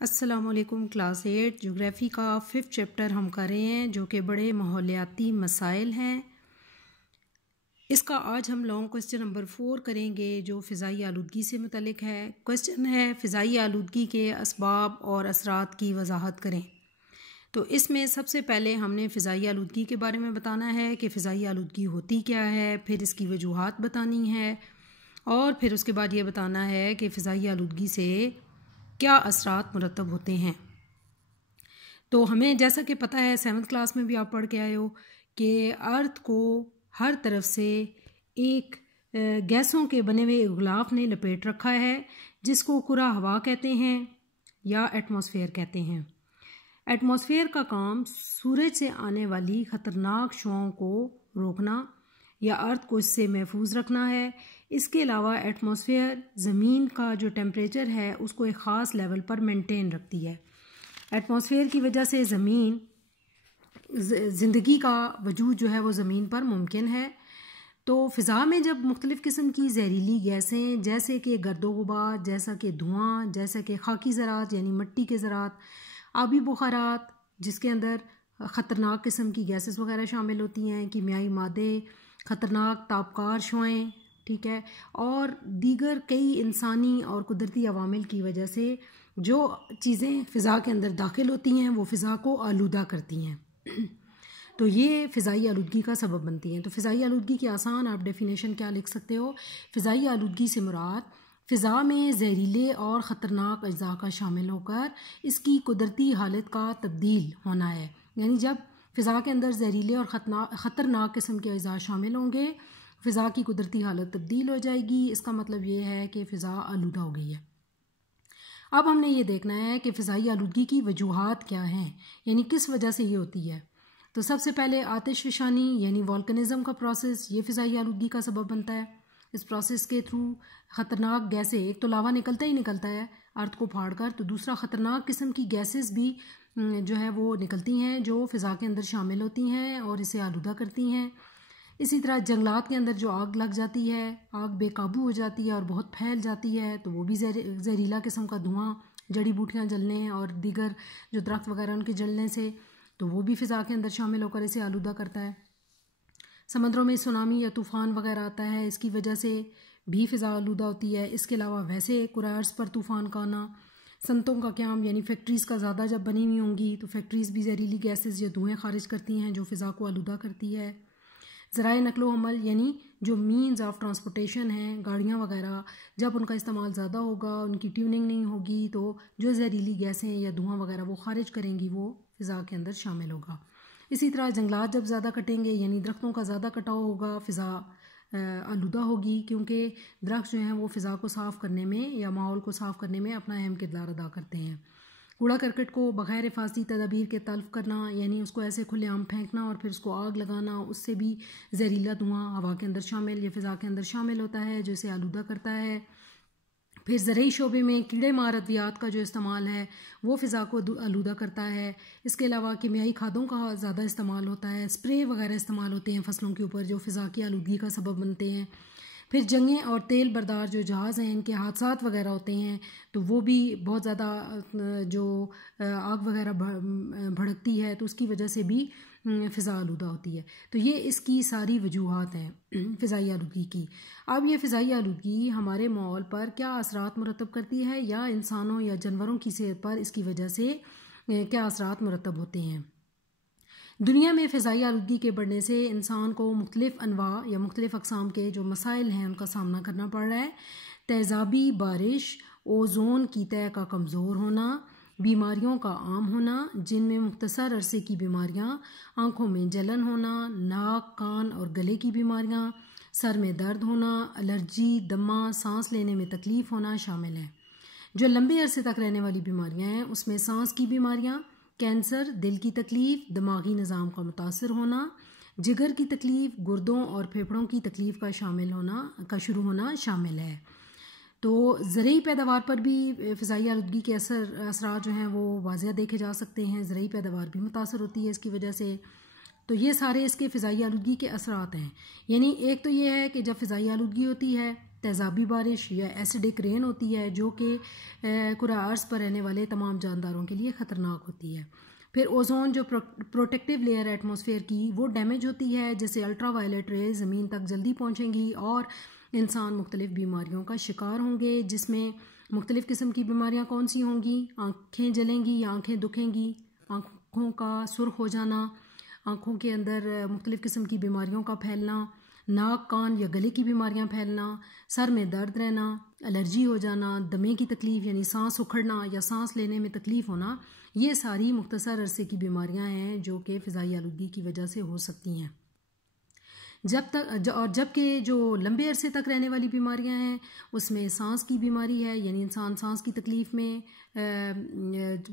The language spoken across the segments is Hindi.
अस्सलामुअलैकुम। क्लास 8 ज्योग्राफ़ी का 5th चैप्टर हम कर रहे हैं जो कि बड़े माहौलियाती मसाइल हैं। इसका आज हम लॉन्ग क्वेश्चन नंबर 4 करेंगे जो फ़िज़ाई आलूदगी से मुतल्लिक है। क्वेश्चन है फ़िज़ाई आलूदगी के असबाब और असरात की वजाहत करें। तो इसमें सबसे पहले हमने फ़िज़ाई आलूदगी के बारे में बताना है कि फ़िज़ाई आलूदगी होती क्या है, फिर इसकी वजूहात बतानी है और फिर उसके बाद ये बताना है कि फ़िज़ाई आलूदगी से क्या असरात मुरतब होते हैं। तो हमें जैसा कि पता है 7th क्लास में भी आप पढ़ के आए हो कि अर्थ को हर तरफ से एक गैसों के बने हुए गुलाफ ने लपेट रखा है जिसको कुरा हवा कहते हैं या एटमॉस्फेयर कहते हैं। एटमॉस्फेयर का काम सूरज से आने वाली ख़तरनाक शुआओं को रोकना या अर्थ को इससे महफूज रखना है। इसके अलावा एटमॉस्फेयर ज़मीन का जो टेम्परेचर है उसको एक ख़ास लेवल पर मेंटेन रखती है। एटमॉस्फेयर की वजह से ज़मीन ज़िंदगी का वजूद जो है वो ज़मीन पर मुमकिन है। तो फ़िज़ा में जब मुख्तलिफ़ किस्म की जहरीली गैसें जैसे कि गर्दो गुबार, जैसा कि धुआं, जैसा कि खाकी ज़रात यानी मिट्टी के ज़रात, आबी बुखारात जिसके अंदर ख़तरनाक किस्म की गैसेस वगैरह शामिल होती हैं, कीमियाई मादे, ख़तरनाक तापकार शुआएँ, ठीक है, और दीगर कई इंसानी और कुदरती अवामिल की वजह से जो चीज़ें फ़िज़ा के अंदर दाखिल होती हैं वो फ़िज़ा को आलूदा करती हैं। तो ये फ़िज़ाई आलूदगी का सबब बनती हैं। तो फ़िज़ाई आलूदगी की आसान आप डेफिनेशन क्या लिख सकते हो? फ़िज़ाई आलूदगी से मुराद फ़िज़ा में जहरीले और ख़तरनाक अज्जा का शामिल होकर इसकी कुदरती हालत का तब्दील होना है। यानी जब फ़िज़ा के अंदर जहरीले और ख़तरनाक किस्म के अज्जा शामिल होंगे, फ़िज़ा की कुदरती हालत तब्दील हो जाएगी। इसका मतलब ये है कि फ़िज़ा आलूदा हो गई है। अब हमने ये देखना है कि फ़िज़ाई आलूदगी की वजूहात क्या हैं, यानी किस वजह से ये होती है। तो सबसे पहले आतिशफ़शानी यानी वॉल्कनिज़म का प्रोसेस, ये फ़िज़ाई आलूदगी का सबब बनता है। इस प्रोसेस के थ्रू ख़तरनाक गैसें, एक तो लावा निकलता ही निकलता है अर्थ को फाड़ कर, तो दूसरा ख़तरनाक किस्म की गैसेस भी जो है वो निकलती हैं जो फ़िज़ा के अंदर शामिल होती हैं और इसे आलूदा करती हैं। इसी तरह जंगलात के अंदर जो आग लग जाती है, आग बेकाबू हो जाती है और बहुत फैल जाती है, तो वो भी जहरीला किस्म का धुआं, जड़ी बूटियाँ जलने और दीगर जो दरख्त वगैरह उनके जलने से, तो वो भी फ़िज़ा के अंदर शामिल होकर इसे आलूदा करता है। समंदरों में सुनामी या तूफ़ान वगैरह आता है, इसकी वजह से भी फ़िज़ा आलूदा होती है। इसके अलावा वैसे कुरार्स पर तूफ़ान का आना, सनतों का क़याम यानी फैक्ट्रीज़ का ज़्यादा जब बनी हुई होंगी तो फैक्ट्रीज़ भी जहरीली गैसेस या धुएँ खारिज करती हैं जो फ़िज़ा को आलूदा करती है। ज़राए नकलो हमल यानी जो मीन्स ऑफ ट्रांसपोर्टेशन हैं, गाड़ियाँ वगैरह, जब उनका इस्तेमाल ज़्यादा होगा, उनकी ट्यूनिंग नहीं होगी, तो जो जहरीली गैसें या धुआं वगैरह वो खारिज करेंगी वो फ़िज़ा के अंदर शामिल होगा। इसी तरह जंगलात जब ज़्यादा कटेंगे यानी दरख्तों का ज़्यादा कटाव होगा, फ़िज़ा आलूदा होगी क्योंकि दरख्त जो हैं वो फ़िज़ा को साफ़ करने में या माहौल को साफ़ करने में अपना अहम किरदार अदा करते हैं। कूड़ा करकट को बग़ैर हिफाजती तदाबीर के तल्फ़ करना यानी उसको ऐसे खुलेआम फेंकना और फिर उसको आग लगाना, उससे भी जहरीला धुआं हवा के अंदर शामिल या फ़िज़ा के अंदर शामिल होता है जो इसे आलूदा करता है। फिर ज़रूरी शोबे में कीड़े मार अद्वियात का जो इस्तेमाल है वो फ़िज़ा को आलूदा करता है। इसके अलावा कीमियाई खादों का ज़्यादा इस्तेमाल होता है, स्प्रे वगैरह इस्तेमाल होते हैं फसलों के ऊपर जो फ़िज़ा की आलूदगी का सबब बनते हैं। फिर जंगें और तेल बरदार जो जहाज़ हैं इनके हादसात वगैरह होते हैं तो वो भी बहुत ज़्यादा जो आग वगैरह भड़कती है तो उसकी वजह से भी फ़िज़ा आलूदा होती है। तो ये इसकी सारी वजूहात हैं फ़िज़ाई आलूदगी की। अब ये फ़िज़ाई आलूदगी हमारे माहौल पर क्या असरात मुरतब करती है या इंसानों या जानवरों की सेहत पर इसकी वजह से क्या असरात मुरतब होते हैं। दुनिया में फ़िज़ाई आलूदगी के बढ़ने से इंसान को मुख्तलिफ़ अनवा या मुख्तलिफ़ अक़साम के जो मसाइल हैं उनका सामना करना पड़ रहा है। तेज़ाबी बारिश, ओज़ोन की तह का कमज़ोर होना, बीमारियों का आम होना जिनमें मुख्तसर अरसे की बीमारियां, आँखों में जलन होना, नाक, कान और गले की बीमारियां, सर में दर्द होना, एलर्जी, दमा, सांस लेने में तकलीफ़ होना शामिल है। जो लंबे अरसे तक रहने वाली बीमारियां हैं उसमें सांस की बीमारियां, कैंसर, दिल की तकलीफ़, दिमागी निज़ाम का मुतासर होना, जिगर की तकलीफ़, गुर्दों और फेफड़ों की तकलीफ़ का शुरू होना शामिल है। तो ज़रूरी पैदावार पर भी फ़िज़ाई आलूदगी के असरात जो हैं वो वाज़िया देखे जा सकते हैं। ज़रूरी पैदावार भी मुतासर होती है इसकी वजह से। तो ये सारे इसके फ़िज़ाई आलूदगी के असरात हैं। यानी एक तो ये है कि जब फ़िज़ाई आलूदगी होती है तेज़ाबी बारिश या एसिडिक रेन होती है जो कि कुरा अर्ज़ पर रहने वाले तमाम जानदारों के लिए ख़तरनाक होती है। फिर ओजोन जो प्रोटेक्टिव लेयर एटमॉस्फेयर की वो डैमेज होती है, जिससे अल्ट्रा वायलेट रेज ज़मीन तक जल्दी पहुँचेंगी और इंसान मुख्तलिफ़ बीमारियों का शिकार होंगे, जिसमें मुख्तलिफ़ किस्म की बीमारियाँ कौन सी होंगी? आँखें जलेंगी या आँखें दुखेंगी, आँखों का सुर्ख हो जाना, आँखों के अंदर मुख्तलिफ़ किस्म की बीमारियों का फैलना, नाक कान या गले की बीमारियां फैलना, सर में दर्द रहना, एलर्जी हो जाना, दमे की तकलीफ़ यानी सांस उखड़ना या सांस लेने में तकलीफ़ होना, ये सारी मुख्तसर अरसे की बीमारियां हैं जो कि फ़िज़ाई आलूदगी की वजह से हो सकती हैं। जबकि जो लंबे अरसे तक रहने वाली बीमारियां हैं उसमें सांस की बीमारी है, यानी इंसान सांस की तकलीफ़ में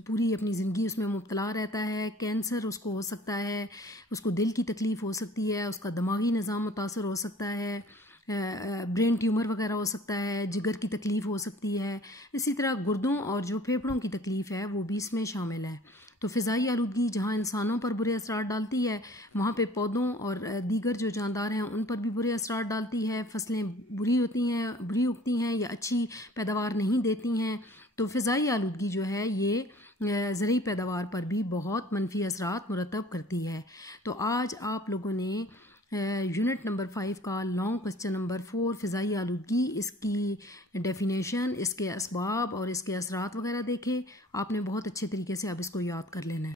पूरी अपनी ज़िंदगी उसमें मुब्तला रहता है। कैंसर उसको हो सकता है, उसको दिल की तकलीफ़ हो सकती है, उसका दिमागी निज़ाम मुतासर हो सकता है, ब्रेन ट्यूमर वगैरह हो सकता है, जिगर की तकलीफ़ हो सकती है। इसी तरह गुर्दों और जो फेफड़ों की तकलीफ़ है वो भी इसमें शामिल है। तो फ़िज़ाई आलूदगी जहाँ इंसानों पर बुरे असरात डालती है, वहाँ पे पौधों और दीगर जो जानदार हैं उन पर भी बुरे असरात डालती है। फसलें बुरी उगती हैं या अच्छी पैदावार नहीं देती हैं। तो फ़िज़ाई आलूदगी जो है ये ज़रूरी पैदावार पर भी बहुत मनफी असरात मुरतब करती है। तो आज आप लोगों ने यूनिट नंबर 5 का लॉन्ग क्वेश्चन नंबर 4 फ़िज़ाई आलूदगी, इसकी डेफिनेशन, इसके असबाब और इसके असरात वगैरह देखे। आपने बहुत अच्छे तरीके से अब इसको याद कर लेना है।